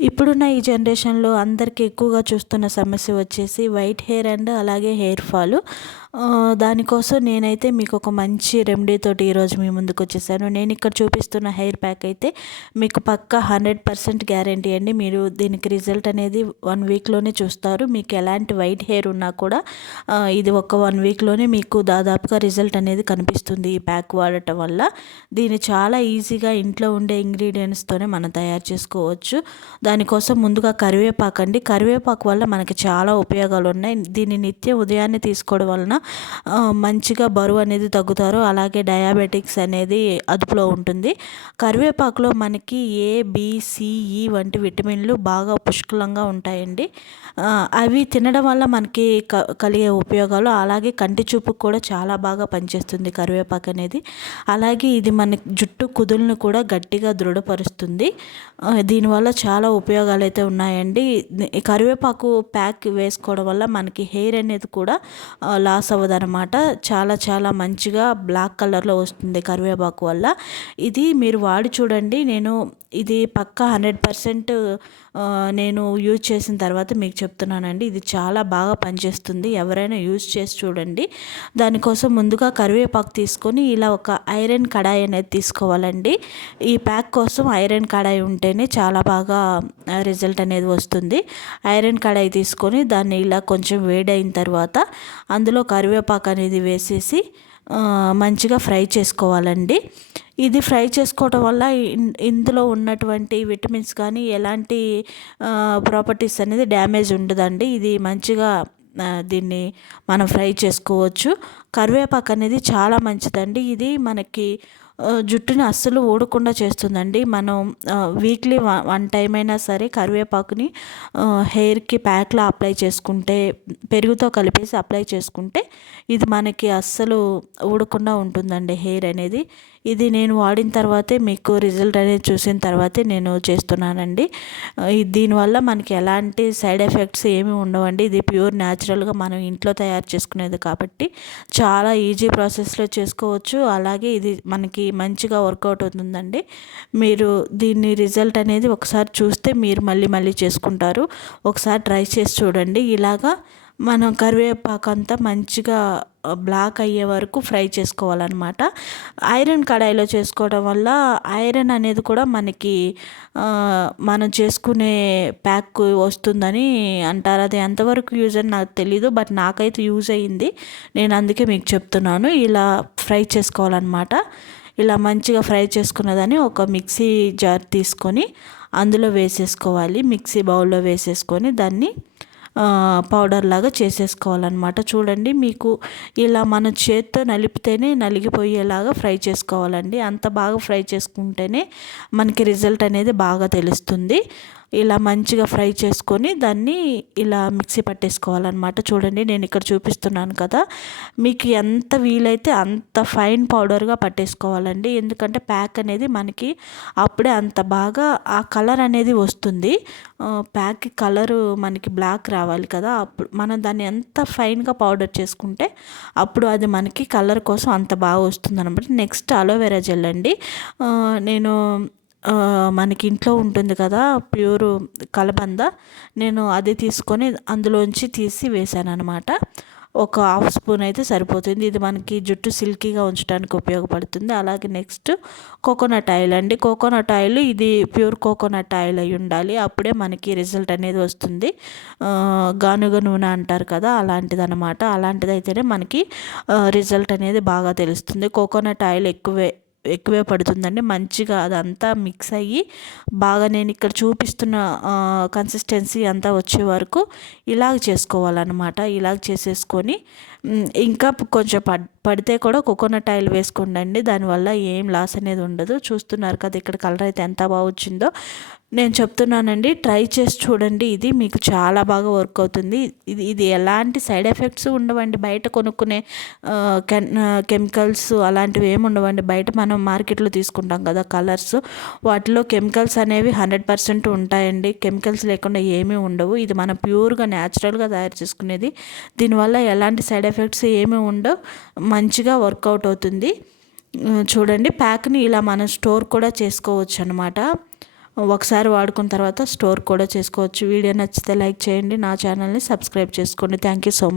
ఇప్పుడున్న ఈ జనరేషన్లో అందరికీ ఎక్కువగా చూస్తున్న సమస్య వచ్చేసి వైట్ హెయిర్ అండ్ అలాగే హెయిర్ ఫాల్. దానికోసం నేనైతే మీకు ఒక మంచి రెమెడీ తోటి ఈరోజు మీ ముందుకు వచ్చేసాను. నేను ఇక్కడ చూపిస్తున్న హెయిర్ ప్యాక్ అయితే మీకు పక్కా 100% గ్యారంటీ అండి. మీరు దీనికి రిజల్ట్ అనేది 1 వీక్లోనే చూస్తారు. మీకు ఎలాంటి వైట్ హెయిర్ ఉన్నా కూడా ఇది ఒక 1 వీక్లోనే మీకు దాదాపుగా రిజల్ట్ అనేది కనిపిస్తుంది ఈ ప్యాక్ వాడటం వల్ల. దీన్ని చాలా ఈజీగా ఇంట్లో ఉండే ఇంగ్రీడియంట్స్తోనే మనం తయారు చేసుకోవచ్చు. దానికోసం ముందుగా కరివేపాకు అండి. కరివేపాకు వల్ల మనకి చాలా ఉపయోగాలు ఉన్నాయి. దీన్ని నిత్యం ఉదయాన్నే తీసుకోవడం వలన మంచిగా బరువు అనేది తగ్గుతారు. అలాగే డయాబెటిక్స్ అనేది అదుపులో ఉంటుంది. కరివేపాకులో మనకి ఏ, బి, సి, ఈ వంటి విటమిన్లు బాగా పుష్కలంగా ఉంటాయండి. అవి తినడం వల్ల మనకి కలిగే ఉపయోగాలు, అలాగే కంటి చూపుకు కూడా చాలా బాగా పనిచేస్తుంది కరివేపాకు అనేది. అలాగే ఇది మన జుట్టు కుదులను కూడా గట్టిగా దృఢపరుస్తుంది. దీనివల్ల చాలా ఉపయోగాలు అయితే ఉన్నాయండి. కరివేపాకు ప్యాక్ వేసుకోవడం వల్ల మనకి హెయిర్ అనేది కూడా లాస్ అవ్వదన్నమాట. చాలా చాలా మంచిగా బ్లాక్ కలర్లో వస్తుంది కరివేపాకు వల్ల. ఇది మీరు వాడి చూడండి. ఇది పక్కా 100% నేను యూజ్ చేసిన తర్వాత మీకు చెప్తున్నానండి. ఇది చాలా బాగా పనిచేస్తుంది. ఎవరైనా యూజ్ చేసి చూడండి. దానికోసం ముందుగా కరివేపాకు తీసుకొని ఇలా ఒక ఐరన్ కడాయి అనేది తీసుకోవాలండి. ఈ ప్యాక్ కోసం ఐరన్ కడాయి ఉంటేనే చాలా బాగా రిజల్ట్ అనేది వస్తుంది. ఐరన్ కడాయి తీసుకొని దాన్ని ఇలా కొంచెం వేడైన తర్వాత అందులో కరివేపాకు అనేది వేసేసి మంచిగా ఫ్రై చేసుకోవాలండి. ఇది ఫ్రై చేసుకోవడం వల్ల ఇందులో ఉన్నటువంటి విటమిన్స్ కానీ ఎలాంటి ప్రాపర్టీస్ అనేది డ్యామేజ్ ఉండదండి. ఇది మంచిగా దీన్ని మనం ఫ్రై చేసుకోవచ్చు. కరివేపాకు అనేది చాలా మంచిదండి. ఇది మనకి జుట్టుని అస్సలు ఊడకుండా చేస్తుందండి. మనం వీక్లీ 1 టైం అయినా సరే కరివేపాకుని హెయిర్కి ప్యాక్లా అప్లై చేసుకుంటే, పెరుగుతో కలిపేసి అప్లై చేసుకుంటే ఇది మనకి అస్సలు ఊడకుండా ఉంటుందండి హెయిర్ అనేది. ఇది నేను వాడిన తర్వాతే మీకు రిజల్ట్ అనేది చూసిన తర్వాతే నేను చేస్తున్నానండి. దీనివల్ల మనకి ఎలాంటి సైడ్ ఎఫెక్ట్స్ ఏమీ ఉండవండి. ఇది ప్యూర్ న్యాచురల్గా మనం ఇంట్లో తయారు చేసుకునేది కాబట్టి చాలా ఈజీ ప్రాసెస్లో చేసుకోవచ్చు. అలాగే ఇది మనకి మంచిగా వర్కౌట్ అవుతుందండి. మీరు దీన్ని రిజల్ట్ అనేది ఒకసారి చూస్తే మీరు మళ్ళీ మళ్ళీ చేసుకుంటారు. ఒకసారి ట్రై చేసి చూడండి. ఇలాగా మనం కరివేపాకు అంతా మంచిగా బ్లాక్ అయ్యే వరకు ఫ్రై చేసుకోవాలన్నమాట. ఐరన్ కడాయిలో చేసుకోవడం వల్ల ఐరన్ అనేది కూడా మనకి మనం చేసుకునే ప్యాక్ వస్తుందని అంటారు. అది ఎంతవరకు యూజ్ అని నాకు తెలీదు, బట్ నాకైతే యూజ్ అయ్యింది. నేను అందుకే మీకు చెప్తున్నాను. ఇలా ఫ్రై చేసుకోవాలన్నమాట. ఇలా మంచిగా ఫ్రై చేసుకున్నదాన్ని ఒక మిక్సీ జార్ తీసుకొని అందులో వేసేసుకోవాలి. మిక్సీ బౌల్లో వేసేసుకొని దాన్ని పౌడర్ లాగా చేసేసుకోవాలన్నమాట. చూడండి, మీకు ఇలా మన చేత్తో నలిపితేనే నలిగిపోయేలాగా ఫ్రై చేసుకోవాలండి. అంత బాగా ఫ్రై చేసుకుంటేనే మనకి రిజల్ట్ అనేది బాగా తెలుస్తుంది. ఇలా మంచిగా ఫ్రై చేసుకొని దాన్ని ఇలా మిక్సీ పట్టేసుకోవాలన్నమాట. చూడండి, నేను ఇక్కడ చూపిస్తున్నాను కదా, మీకు ఎంత వీలైతే అంత ఫైన్ పౌడర్గా పట్టేసుకోవాలండి. ఎందుకంటే ప్యాక్ అనేది మనకి అప్పుడే అంత బాగా ఆ కలర్ అనేది వస్తుంది. ప్యాక్ కలరు మనకి బ్లాక్ రావాలి కదా, అప్పుడు మనం దాన్ని ఎంత ఫైన్గా పౌడర్ చేసుకుంటే అప్పుడు అది మనకి కలర్ కోసం అంత బాగా వస్తుంది అనమాట. నెక్స్ట్ అలోవెరా జెల్ అండి. నేను మనకి ఇంట్లో ఉంటుంది కదా ప్యూరు కలబంద, నేను అది తీసుకొని అందులోంచి తీసి వేసాను అనమాట. ఒక 1/2 స్పూన్ అయితే సరిపోతుంది. ఇది మనకి జుట్టు సిల్కీగా ఉంచడానికి ఉపయోగపడుతుంది. అలాగే నెక్స్ట్ కోకోనట్ ఆయిల్ అండి. కోకోనట్ ఆయిల్ ఇది ప్యూర్ కోకోనట్ ఆయిల్ అయి ఉండాలి, అప్పుడే మనకి రిజల్ట్ అనేది వస్తుంది. గానుగ నూనె అంటారు కదా, అలాంటిది అనమాట. అలాంటిది అయితేనే మనకి రిజల్ట్ అనేది బాగా తెలుస్తుంది. కోకోనట్ ఆయిల్ ఎక్కువే పడుతుందండి. మంచిగా అదంతా మిక్స్ అయ్యి బాగా నేను ఇక్కడ చూపిస్తున్న కన్సిస్టెన్సీ అంతా వచ్చే వరకు ఇలాగ చేసుకోవాలన్నమాట. ఇలాగ చేసేసుకొని ఇంకా కొంచెం పడితే కూడా కోకోనట్ ఆయిల్ వేసుకోండి. దానివల్ల ఏం లాస్ అనేది ఉండదు. చూస్తున్నారు కదా ఇక్కడ కలర్ అయితే ఎంత బాగా వచ్చిందో. నేను చెప్తున్నానండి, ట్రై చేసి చూడండి. ఇది మీకు చాలా బాగా వర్క్ అవుతుంది. ఇది ఎలాంటి సైడ్ ఎఫెక్ట్స్ ఉండవండి. బయట కొనుక్కునే కెమికల్స్ అలాంటివి ఏమి ఉండవండి. బయట మనం మార్కెట్లో తీసుకుంటాం కదా కలర్స్, వాటిలో కెమికల్స్ అనేవి 100% ఉంటాయండి. కెమికల్స్ లేకుండా ఏమీ ఉండవు. ఇది మనం ప్యూర్గా న్యాచురల్గా తయారు చేసుకునేది. దీనివల్ల ఎలాంటి సైడ్ ఎఫెక్ట్స్ ఏమీ ఉండవు. మంచిగా వర్కౌట్ అవుతుంది. చూడండి, ప్యాక్ని ఇలా మనం స్టోర్ కూడా చేసుకోవచ్చు అనమాట. ఒకసారి వాడుకున్న తర్వాత స్టోర్ కూడా చేసుకోవచ్చు. వీడియో నచ్చితే లైక్ చేయండి, నా ఛానల్ని సబ్స్క్రైబ్ చేసుకోండి. Thank you so much.